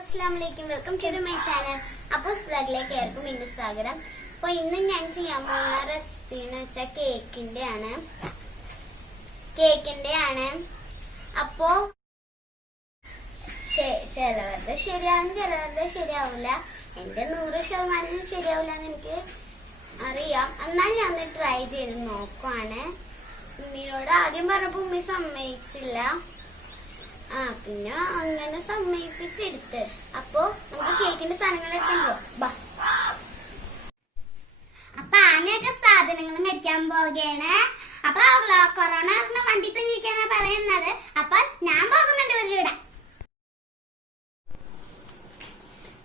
അസ്സാമലൈക്കും welcome to my channel. അപ്പോൾ സ്പ്രഗിലേക്ക് ഏർക്കും എന്റെ സ്വാഗതം. അപ്പോൾ ഇന്ന് ഞാൻ ചെയ്യാൻ പോകുന്ന റെസിപ്പി എന്ന് വെച്ചാൽ കേക്കിന്റെ ആണ് കേക്കിന്റെ ആണ് അപ്പോ ചിലവരുടെ ശരിയാവും ചിലവരുടെ ശരിയാവില്ല എന്റെ നൂറ് ശതമാനം ശരിയാവില്ല എന്ന് എനിക്ക് അറിയാം. എന്നാൽ ഞാൻ ട്രൈ ചെയ്ത് നോക്കുവാണ്. ഉമ്മിനോട് ആദ്യം പറഞ്ഞപ്പോ ഉമ്മി സമ്മതിച്ചില്ല. ആ പിന്നെ അങ്ങനെ സമ്മതിപ്പിച്ചെടുത്ത്. അപ്പോ നമുക്ക് കേക്കിന്റെ സാധനങ്ങൾ എടുക്കണ്ടോ ബാ. അപ്പൊ അങ്ങനെയൊക്കെ സാധനങ്ങൾ മേടിക്കാൻ പോവുകയാണ്. അപ്പൊ കൊറോണ വണ്ടി തന്നിരിക്കാനാ പറയുന്നത്. അപ്പൊ ഞാൻ പോകുന്നുണ്ട് ഇവരുടെ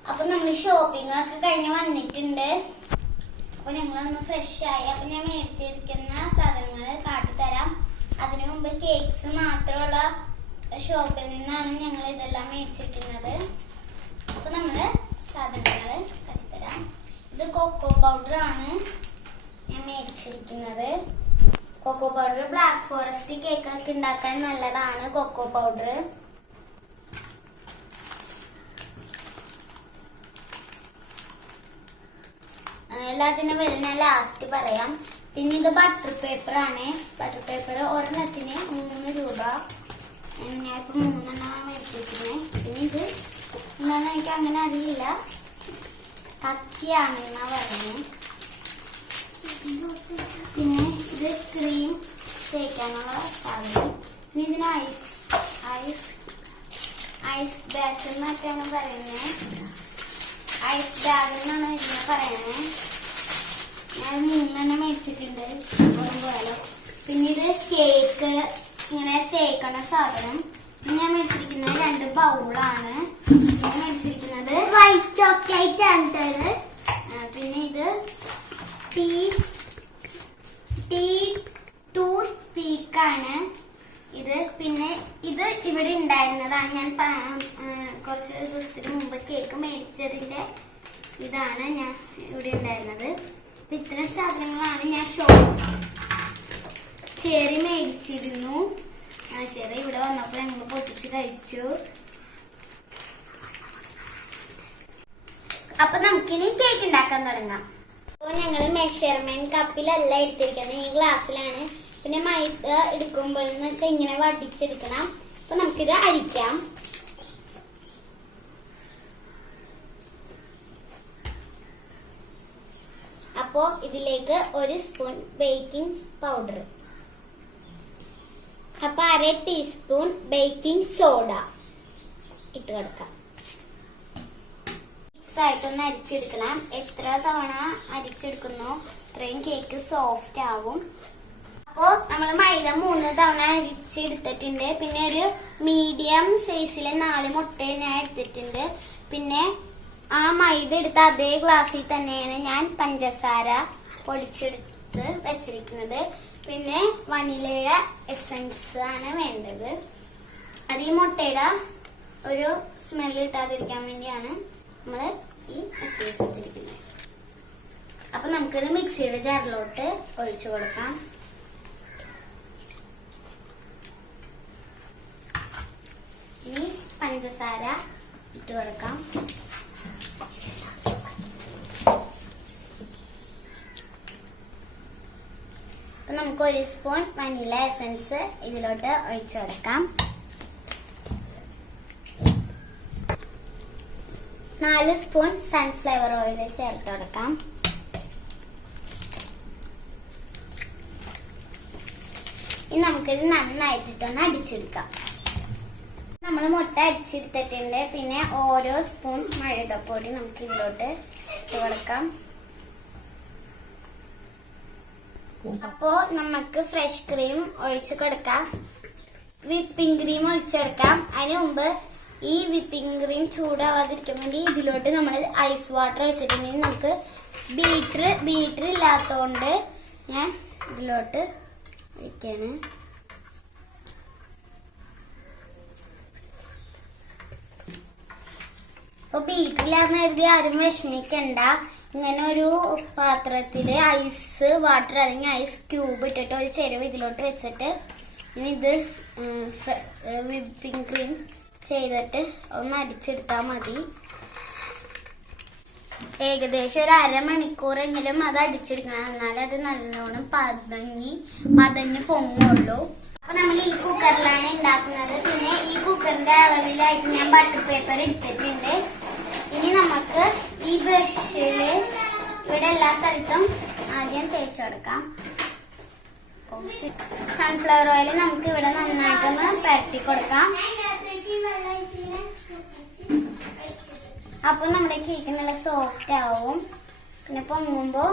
അപ്പൊ നമ്മൾ ഷോപ്പിംഗ് ഒക്കെ കഴിഞ്ഞ് വന്നിട്ടുണ്ട്. അപ്പൊ ഞങ്ങളൊന്ന് ഫ്രഷ് ആയി. അപ്പൊ ഞാൻ മേടിച്ചിരിക്കുന്ന സാധനങ്ങൾ കാട്ടിത്തരാം. അതിനു മുമ്പ് കേക്ക്സ് മാത്രമുള്ള ഷോപ്പിൽ നിന്നാണ് ഞങ്ങൾ ഇതെല്ലാം മേടിച്ചിരിക്കുന്നത്. അപ്പൊ നമ്മൾ സാധനങ്ങൾ കാട്ടിത്തരാം ഇത് കൊക്കോ പൗഡർ ആണ് ഞാൻ മേടിച്ചിരിക്കുന്നത്. Cocoa powder black forest cake ഒക്കെ ഉണ്ടാക്കാൻ നല്ലതാണ് കൊക്കോ പൗഡർ എല്ലാത്തിനും വരുന്ന ലാസ്റ്റ് പറയാം. പിന്നെ ഇത് ബട്ടർ പേപ്പർ ആണ്. ബട്ടർ പേപ്പർ ഒരെണ്ണത്തിന് മൂന്ന് രൂപ. ഞാൻ ഇപ്പൊ മൂന്നെണ്ണം മേടിച്ചിരിക്കുന്നത് പിന്നെ ഇത് എന്താണെന്ന് എനിക്ക് അങ്ങനെ അറിയില്ല കത്തിയാണെന്നാ പറയുന്നത് പിന്നെ ഇത് ക്രീം തേക്കാനുള്ള സാധനം പിന്നെ ഇതിന് ഐസ് ഐസ് ഐസ് ബാഗ് എന്നൊക്കെയാണ് പറയുന്നത് ഐസ് ബാഗ് എന്നാണ് ഇതിനെ പറയുന്നത് ഞാൻ മൂന്നെണ്ണം മേടിച്ചിട്ടുണ്ട് ഒരു പോലെ പിന്നെ ഇത് കേക്ക് ഇങ്ങനെ തേക്കണ സാധനം. പിന്നെ ഞാൻ മേടിച്ചിരിക്കുന്നത് രണ്ട് ബൗളാണ്. പിന്നെ മേടിച്ചിരിക്കുന്നത് വൈറ്റ് ചോക്ലേറ്റ് ആണ് പിന്നെ ഇത് ടീ ടീ ടൂത്ത് പീക്കാണ് ഇത് പിന്നെ ഇത് ഇവിടെ ഉണ്ടായിരുന്നതാണ്. ഞാൻ കുറച്ച് ദിവസത്തിന് മുമ്പ് കേക്ക് മേടിച്ചതിന്റെ ഇതാണ് ഞാൻ ഇവിടെ ഉണ്ടായിരുന്നത്. ഇത്തരം സാധനങ്ങളാണ് ഞാൻ ഷോ ചെറി മേടിച്ചിരുന്നു. ആ ചെറി ഇവിടെ വന്നപ്പോൾ ഞങ്ങൾ പൊട്ടിച്ച് കഴിച്ചു. അപ്പൊ നമുക്കിനി കേക്ക് ഉണ്ടാക്കാൻ തുടങ്ങാം. അപ്പോൾ ഞങ്ങൾ മെഷർമെന്റ് കപ്പിലല്ല എടുത്തിരിക്കുന്നത് ഈ ഗ്ലാസ്സിലാണ് പിന്നെ മൈദ എടുക്കുമ്പോൾ എന്ന് വെച്ചാൽ ഇങ്ങനെ വടിച്ചെടുക്കണം. അപ്പൊ നമുക്കിത് അരിക്കാം. അപ്പോ ഇതിലേക്ക് ഒരു സ്പൂൺ ബേക്കിംഗ് പൗഡർ അപ്പൊ അര ടീസ്പൂൺ ബേക്കിംഗ് സോഡ ഇട്ട് കൊടുക്കാം. മിക്സ് ആയിട്ടൊന്ന് അരിച്ചെടുക്കണം. എത്ര തവണ അരിച്ചെടുക്കുന്നു അത്രയും കേക്ക് സോഫ്റ്റ് ആവും. അപ്പോ നമ്മൾ മൈദ മൂന്ന് തവണ അരിച്ചെടുത്തിട്ടുണ്ട്. പിന്നെ ഒരു മീഡിയം സൈസിലെ നാല് മുട്ട ഞാൻ എടുത്തിട്ടുണ്ട്. പിന്നെ ആ മൈദ എടുത്ത അതേ ഗ്ലാസ്സിൽ തന്നെയാണ് ഞാൻ പഞ്ചസാര പൊടിച്ചെടുത്ത് വെച്ചിരിക്കുന്നത്. പിന്നെ വനിലയുടെ എസൻസ് ആണ് വേണ്ടത്. അത് ഈ മുട്ടയുടെ ഒരു സ്മെല്ല് കിട്ടാതിരിക്കാൻ വേണ്ടിയാണ് നമ്മൾ ഈ എസൻസ് വെച്ചിരിക്കുന്നത് അപ്പൊ നമുക്കിത് മിക്സിയുടെ ജാറിലോട്ട് ഒഴിച്ചു കൊടുക്കാം. ഇനി പഞ്ചസാര ഇട്ട് കൊടുക്കാം. അപ്പൊ നമുക്ക് ഒരു സ്പൂൺ വനില എസൻസ് ഇതിലോട്ട് ഒഴിച്ചു കൊടുക്കാം. നാല് സ്പൂൺ സൺഫ്ലവർ ഓയിൽ ചേർത്ത് കൊടുക്കാം. ഇനി നമുക്കിത് നന്നായിട്ടിട്ടൊന്ന് അടിച്ചെടുക്കാം. നമ്മൾ മുട്ട അടിച്ചെടുത്തിട്ടുണ്ട്. പിന്നെ ഓരോ സ്പൂൺ മൈദപ്പൊടി നമുക്ക് ഇതിലോട്ട് ഇട്ട് കൊടുക്കാം. അപ്പോ നമുക്ക് ഫ്രഷ് ക്രീം ഒഴിച്ചു കൊടുക്കാം. വിപ്പിംഗ് ക്രീം ഒഴിച്ചെടുക്കാം അതിന് മുമ്പ് ഈ വിപ്പിംഗ് ക്രീം ചൂടാവാതിരിക്കാൻ വേണ്ടി ഇതിലോട്ട് നമ്മൾ ഐസ് വാട്ടർ ഒഴിച്ചിട്ടുണ്ടെങ്കിൽ നമുക്ക് ബീറ്റർ ബീറ്റർ ഇല്ലാത്തതുകൊണ്ട് ഞാൻ ഇതിലോട്ട് ഒഴിക്കാണ്. അപ്പൊ ബീറ്ററിലാന്ന് കരുതി ആരും വിഷമിക്കണ്ട. ഇങ്ങനെ ഒരു പാത്രത്തിൽ ഐസ് വാട്ടർ അല്ലെങ്കിൽ ഐസ് ക്യൂബ് ഇട്ടിട്ട് ഒരു ചെരുവ് ഇതിലോട്ട് വെച്ചിട്ട് ഇനി ഇത് വിപ്പിംഗ് ക്രീം ചെയ്തിട്ട് ഒന്ന് അടിച്ചെടുത്താൽ മതി. ഏകദേശം ഒരു അരമണിക്കൂറെങ്കിലും അത് അടിച്ചെടുക്കണം. എന്നാലേ അത് നല്ലോണം പതഞ്ഞി പതഞ്ഞ് പൊങ്ങുള്ളൂ. അപ്പൊ നമ്മൾ ഈ കുക്കറിലാണ് ഉണ്ടാക്കുന്നത്. പിന്നെ ഈ കുക്കറിന്റെ അളവിലായിട്ട് ഞാൻ ബട്ടർ പേപ്പർ എടുത്തിട്ടുണ്ട്. ഇനി നമുക്ക് ഈ ബ്രഷിൽ ഇവിടെ എല്ലാ സ്ഥലത്തും ആദ്യം തേച്ചു കൊടുക്കാം. സൺഫ്ലവർ ഓയിൽ നമുക്ക് ഇവിടെ നന്നായിട്ടൊന്ന് പരത്തി കൊടുക്കാം. അപ്പൊ നമ്മുടെ കേക്ക് നല്ല സോഫ്റ്റ് ആവും. പിന്നെ പൊങ്ങുമ്പോ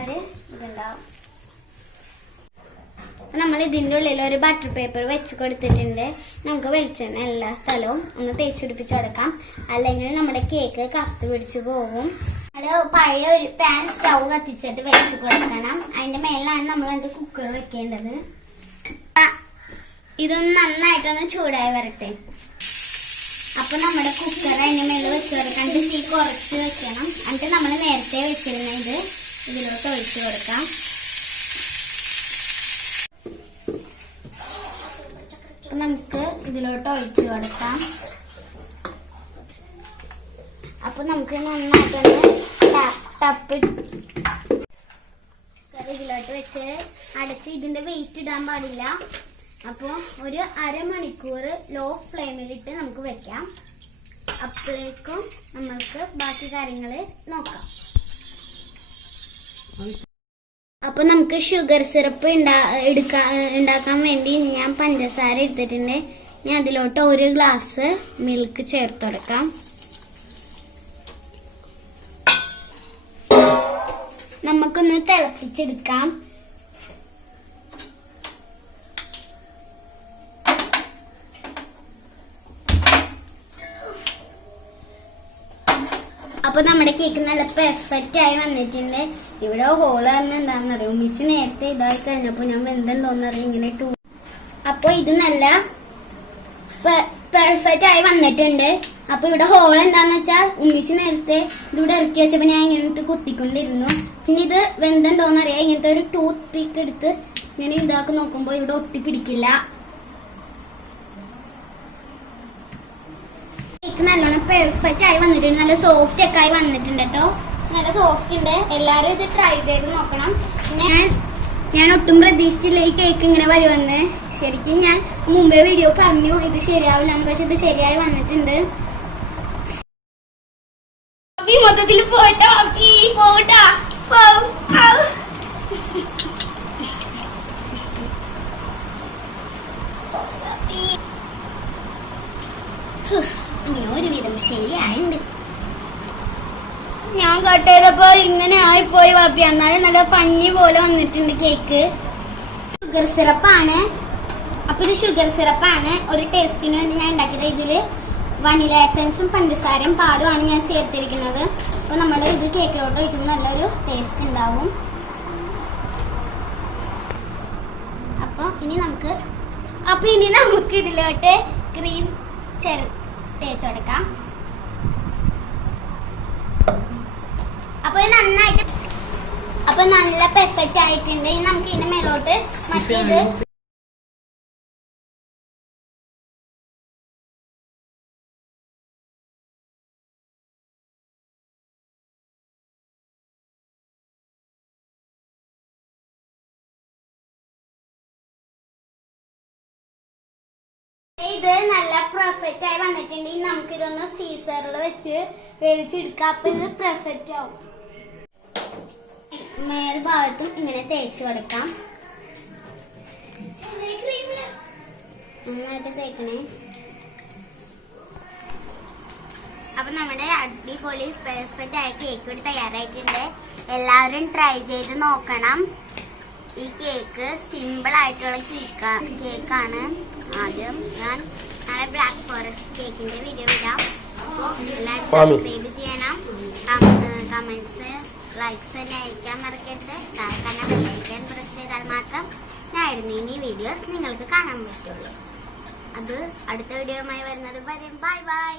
ഒരു ഇതുണ്ടാവും. നമ്മൾ ഇതിന്റെ ഉള്ളിൽ ഒരു ബട്ടർ പേപ്പർ വെച്ച് കൊടുത്തിട്ടുണ്ട്. നമുക്ക് വെളിച്ചെണ്ണ എല്ലാ സ്ഥലവും ഒന്ന് തേച്ച് പിടിപ്പിച്ച് കൊടുക്കാം അല്ലെങ്കിൽ നമ്മുടെ കേക്ക് കത്ത് പിടിച്ചു പോകും. അത് പഴയ ഒരു പാൻ സ്റ്റൗ കത്തിച്ചിട്ട് വെച്ച് കൊടുക്കണം. അതിന്റെ മേലാണ് നമ്മൾ അതിന്റെ കുക്കർ വെക്കേണ്ടത് ഇതൊന്ന് നന്നായിട്ടൊന്ന് ചൂടായി വരട്ടെ. അപ്പൊ നമ്മുടെ കുക്കർ അതിന്റെ മേളിൽ വെച്ച് കൊടുക്കാം. തീ കുറച്ച് വെക്കണം. എന്നിട്ട് നമ്മൾ നേരത്തെ വെച്ചിരുന്നത് ഇതിലോട്ട് ഒഴിച്ചു കൊടുക്കാം അപ്പൊ നമുക്ക് ഇതിലോട്ട് ഒഴിച്ചു കൊടുക്കാം. അപ്പൊ നമുക്ക് നന്നായിട്ടൊന്ന് ഇതിലോട്ട് വെച്ച് അടച്ച് ഇതിന്റെ വെയിറ്റ് ഇടാൻ പാടില്ല. അപ്പോൾ ഒരു അരമണിക്കൂർ ലോ ഫ്ലെയിമിലിട്ട് നമുക്ക് വെക്കാം. അപ്പോഴേക്കും നമ്മൾക്ക് ബാക്കി കാര്യങ്ങൾ നോക്കാം. അപ്പൊ നമുക്ക് ഷുഗർ സിറപ്പ് ഉണ്ടാ എടുക്കാൻ ഉണ്ടാക്കാൻ വേണ്ടി ഞാൻ പഞ്ചസാര എടുത്തിട്ടുണ്ട്. ഞാൻ അതിലോട്ട് ഒരു ഗ്ലാസ് മിൽക്ക് ചേർത്ത് കൊടുക്കാം. നമുക്കൊന്ന് തിളപ്പിച്ചെടുക്കാം. അപ്പൊ നമ്മുടെ കേക്ക് നല്ല പെർഫെക്റ്റ് ആയി വന്നിട്ടുണ്ട്. ഇവിടെ ഹോൾ തന്നെ എന്താണെന്നറിയോ? ഉമ്മിച്ച് നേരത്തെ ഇതായി കഴിഞ്ഞപ്പോ ഞാൻ വെന്തുണ്ടോന്ന് അറിയാം ഇങ്ങനെ ടൂ അപ്പൊ ഇത് നല്ല പെർഫെക്റ്റ് ആയി വന്നിട്ടുണ്ട്. അപ്പൊ ഇവിടെ ഹോൾ എന്താന്ന് വെച്ചാൽ ഉമ്മിച്ച് നേരത്തെ ഇതിവിടെ ഇറക്കി വെച്ചപ്പോ ഞാൻ ഇങ്ങനെ ഇട്ട് കുത്തിക്കൊണ്ടിരുന്നു. പിന്നെ ഇത് വെന്തുണ്ടോന്ന് അറിയാം. ഇങ്ങനത്തെ ഒരു ടൂത്ത് പീക്ക് എടുത്ത് ഇങ്ങനെ ഇതാക്കി നോക്കുമ്പോ ഇവിടെ ഒട്ടി പിടിക്കില്ല കേക്ക് നല്ലോണം പെർഫെക്റ്റ് ആയി വന്നിട്ടുണ്ട്. നല്ല സോഫ്റ്റ് ഒക്കെ ആയി വന്നിട്ടുണ്ട് കേട്ടോ നല്ല സോഫ്റ്റ് ഉണ്ട്. എല്ലാരും ഇത് ട്രൈ ചെയ്ത് നോക്കണം. ഞാൻ ഞാൻ ഒട്ടും പ്രതീക്ഷിച്ചില്ല ഈ കേക്ക് ഇങ്ങനെ വരുമെന്ന്. ശരിക്കും ഞാൻ മുമ്പേ വീഡിയോ പറഞ്ഞു ഇത് ശരിയാവില്ല പക്ഷെ ഇത് ശരിയായി വന്നിട്ടുണ്ട്. മൊത്തത്തിൽ പോട്ടാ. അപ്പി. ഹുഫ്, ഇങ്ങനെ ഒരുവിധം ശരിയായുണ്ട്. ഞാൻ ഇങ്ങനെ പോയി വാപ്പി. എന്നാലും നല്ല പഞ്ഞി പോലെ വന്നിട്ടുണ്ട് കേക്ക് ഷുഗർ സിറപ്പാണ് അപ്പൊ ഇത് ഷുഗർ സിറപ്പാണ് ഒരു ടേസ്റ്റിന് വേണ്ടി ഞാൻ ഉണ്ടാക്കിയത്. ഇതിൽ വനില എസൻസും പഞ്ചസാരയും പാലുമാണ് ഞാൻ ചേർത്തിരിക്കുന്നത്. അപ്പോൾ നമ്മുടെ ഇത് കേക്കിലോട്ട് ഒഴിക്കുമ്പോൾ നല്ലൊരു ടേസ്റ്റ് ഉണ്ടാവും. അപ്പോൾ ഇനി നമുക്ക് അപ്പോൾ ഇനി നമുക്ക് ഇതിലോട്ട് ക്രീം ചേർ തേച്ചെടുക്കാം അപ്പൊ ഇത് നന്നായിട്ട് അപ്പൊ നല്ല പെർഫെക്റ്റ് ആയിട്ടുണ്ട്. ഇനി നമുക്ക് ഇതിന്റെ മേലോട്ട് മറ്റേത് ഇത് നല്ല പെർഫെക്റ്റ് ആയി വന്നിട്ടുണ്ട്. നമുക്ക് ഇതൊന്ന് ഫീസറിൽ വെച്ച് വേവിച്ചെടുക്കാം. അപ്പൊ ഇത് പെർഫെക്റ്റ് ആവും. മേൽ ഭാഗത്തും ഇങ്ങനെ തേച്ച് കൊടുക്കാം. നന്നായിട്ട് തേക്കണേ. അപ്പൊ നമ്മുടെ അടിപൊളി പെർഫെക്റ്റ് ആയ കേക്ക് ഇവിടെ തയ്യാറായിട്ടുണ്ട്. എല്ലാവരും ട്രൈ ചെയ്ത് നോക്കണം. ഈ കേക്ക് സിമ്പിൾ ആയിട്ടുള്ള കേക്ക് കേക്കാണ് ആദ്യം ഞാൻ നാളെ ബ്ലാക്ക് ഫോറസ്റ്റ് കേക്കിന്റെ വീഡിയോ ഇടാം. എല്ലാവരും. സബ്സ്ക്രൈബ് ചെയ്യണം. കമന്റ്സ് ലൈക്സ് എല്ലാം അയക്കാൻ മറക്കരുത്. കാരണം ബെല്ലൈക്കൻ പ്രസ് ചെയ്താൽ മാത്രം ഞാൻ ഇടുന്ന ഇനി വീഡിയോസ് നിങ്ങൾക്ക് കാണാൻ പറ്റുള്ളൂ. അത് അടുത്ത വീഡിയോയുമായി വരുന്നത് വരും ബൈ ബൈ